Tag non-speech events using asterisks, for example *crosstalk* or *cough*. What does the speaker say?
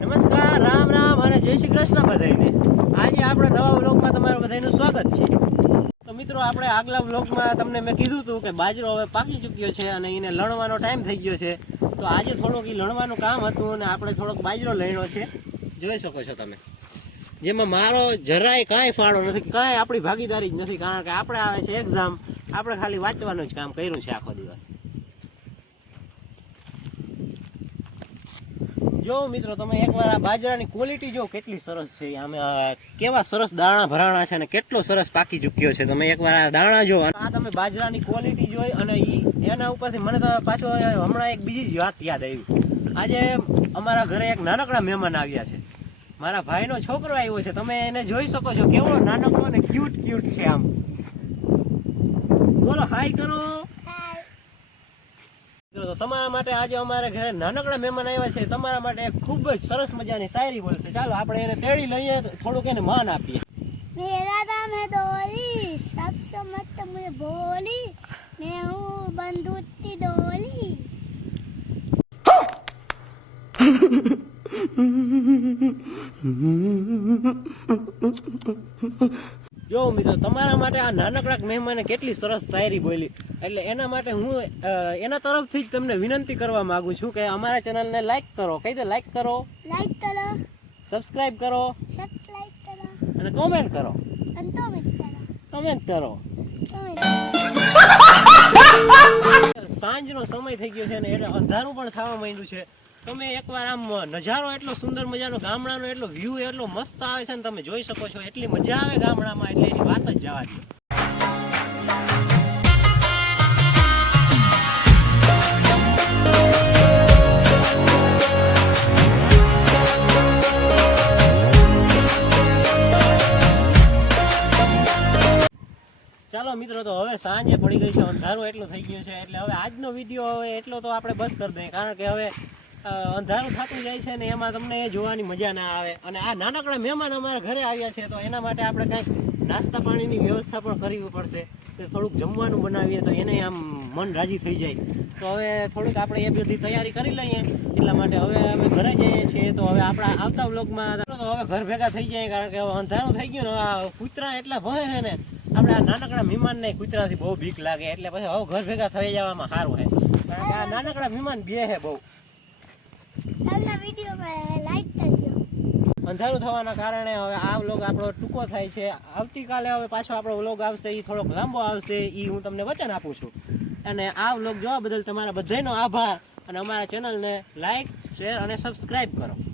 નમસ્કાર, રામ રામ અને જય શ્રી કૃષ્ણ બધાને આજે આપણે નવા વ્લોગમાં તમારું બધાનું સ્વાગત છે. તો મિત્રો, આપણે આગલા વ્લોગમાં તમને મેં કીધું હતું કે બાજરો હવે પાકી ચૂક્યો છે અને એને લણવાનો ટાઈમ થઈ ગયો છે. તો આજે થોડોક એ લણવાનું કામ હતું અને આપણે થોડોક બાજરો લણ્યો છે. જોઈ શકો છો તમે. જેમાં મારો જરાય કાંઈ ફાળો નથી, કાંઈ આપણી ભાગીદારી જ નથી, કારણ કે આપણે આવે છે એક્ઝામ આપણે ખાલી વાંચવાનું જ કામ કર્યું છે આખો દિવસ. જો મિત્રો, તમે એકવાર આ બાજરાની ક્વોલિટી જો કેટલી સરસ છે, આમે કેવા સરસ દાણા ભરાણા છે અને કેટલો સરસ પાકી ચૂક્યો છે. તમે એકવાર આ દાણા જો, આ તમે બાજરાની ક્વોલિટી જોઈ અને એના ઉપરથી મને તો પાછો હમણાં એક બીજી વાત યાદ આવી. આજે અમારા ઘરે એક નાનકડા મહેમાન આવ્યા છે. મારા ભાઈનો છોકરો આવ્યો છે. તમે એને જોઈ શકો છો કેવો નાનકડો અને ક્યુટ ક્યુટ છે આમ. બોલો હાય કરો. તમારા માટે આજે અમારે ઘરે નાનકડા મહેમાન આવ્યા છે. તમારા માટે ખૂબ જ સરસ મજાની શાયરી બોલશે. ચાલો આપણે એને તેડી લઈએ થોડુંક એને માન આપીએ. મેરા નામ હે ડોલી સબસે મત મુજે બોલી મેં હું બંદૂતી ડોલી *laughs* જો મિત્રો તમારા માટે આ નાનકડા મહેમાને કેટલી સરસ શાયરી બોલી. એટલે એના માટે હું એના તરફથી જ તમને વિનંતી કરવા માંગુ છું કે અમારા ચેનલને લાઈક કરો કઈ રીતે લાઈક કરો લાઈક કરો સબસ્ક્રાઇબ કરો અને કોમેન્ટ કરો. અને કોમેન્ટ કરો કોમેન્ટ કરો. સાંજનો સમય થઈ ગયો છે અને એટલે અંધારું પણ થવા માંડ્યું છે. તમે એકવાર આમ નજારો એટલો સુંદર મજાનો, ગામડાનો એટલો વ્યૂ એટલો મસ્ત આવે છે ને તમે જોઈ શકો છો, એટલી મજા આવે ગામડામાં, એટલે એની વાત જ જવા દો ચાલો મિત્રો, તો હવે સાંજે પડી ગઈ છે, અંધારું એટલું થઈ ગયું છે, એટલે હવે આજનો વીડિયો હવે એટલો તો આપણે બસ કરી દઈએ, કારણ કે હવે અંધારું થતું જાય છે ને એમાં તમને એ જોવાની મજા ના આવે. અને આ નાનકડા મહેમાન અમારા ઘરે આવ્યા છે, તો એના માટે આપણે કાંઈક નાસ્તા પાણીની વ્યવસ્થા પણ કરવી પડશે. કે થોડુંક જમવાનું બનાવીએ તો એને આમ મન રાજી થઈ જાય. તો હવે થોડુંક આપણે એ બધી તૈયારી કરી લઈએ. એટલા માટે હવે અમે ઘરે જઈએ છીએ, તો હવે આપણા આવતા વ્લોગમાં તો હવે ઘર ભેગા થઈ જાય, કારણ કે હવે અંધારું થઈ ગયું ને આ કૂતરા એટલા ભય છે ને, આપણે આ નાનકડા મહેમાનને કૂતરાથી બહુ બીક લાગે. એટલે પછી હવે ઘર ભેગા થઈ જવામાં સારું છે કારણ કે આ નાનકડા મહેમાન બે છે બહુ. અંધારું થવાના કારણે હવે આ વ્લોગ આપણો ટૂંકો થાય છે. આવતીકાલે હવે પાછો આપણો વ્લોગ આવશે એ થોડોક લાંબો આવશે એ હું તમને વચન આપું છું. અને આ વ્લોગ જોવા બદલ તમારા બધાનો આભાર. અને અમારા ચેનલને લાઈક શેર અને સબસ્ક્રાઈબ કરો.